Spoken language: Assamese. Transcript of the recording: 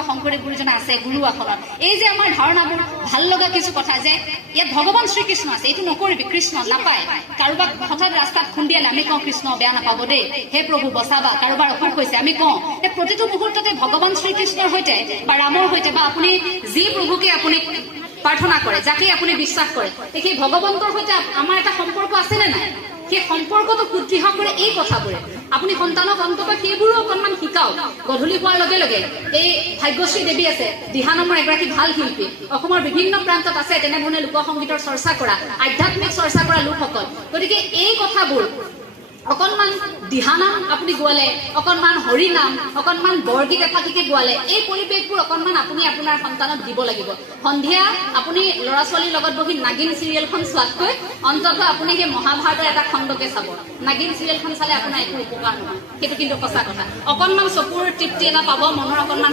এনেকুৱা শংকৰদেৱ গুৰুজন আছে গুৰু আসনত এই যে আমাৰ ধাৰণাবোৰ ভাল লগা কিছু কথা যে ইয়াত ভগৱান শ্ৰীকৃষ্ণ আছে এইটো নকৰিবি কৃষ্ণ নাপায় কাৰোবাক হঠাৎ ৰাস্তাত খুন্দিয়ালে আমি কওঁ কৃষ্ণ বেয়া নাপাব দেই হে প্ৰভু বচাবা কাৰোবাৰ অসুখ হৈছে আমি কওঁ প্ৰতিটো মুহূৰ্ততে ভগৱান শ্ৰীকৃষ্ণৰ সৈতে বা ৰামৰ সৈতে বা আপুনি যি প্ৰভুকে আপুনি প্ৰাৰ্থনা কৰে যাকে আপুনি বিশ্বাস কৰে সেই ভগৱন্তৰ সৈতে আমাৰ এটা সম্পৰ্ক আছে নে নাই সেই সম্পৰ্কটো সুদৃঢ় কৰে এই কথাবোৰে আপুনি সন্তানক অন্তত সেইবোৰো অকণমান শিকাওক গধূলি হোৱাৰ লগে লগে এই ভাগ্যশ্ৰী দেৱী আছে দিহা নামৰ এগৰাকী ভাল শিল্পী অসমৰ বিভিন্ন প্ৰান্তত আছে তেনেধৰণে লোকসংগীতৰ চৰ্চা কৰা আধ্যাত্মিক চৰ্চা কৰা লোকসকল গতিকে এই কথাবোৰ অকণমান দিহানাম আপুনি গোৱালে অকণমান হৰিনাম অকণমান বৰগীত এফাকিকে গোৱালে এই পৰিৱেশবোৰ অকণমান আপুনি আপোনাৰ সন্তানক দিব লাগিব সন্ধিয়া আপুনি ল'ৰা ছোৱালীৰ লগত বহি নাগিন চিৰিয়েলখন চোৱাতকৈ অন্তত আপুনি সেই মহাভাৰতৰ এটা খণ্ডকে চাব নাগিন চিৰিয়েলখন চালে আপোনাৰ একো উপকাৰ নহয় সেইটো কিন্তু সঁচা কথা অকণমান চকুৰ তৃপ্তি এটা পাব মনৰ অকণমান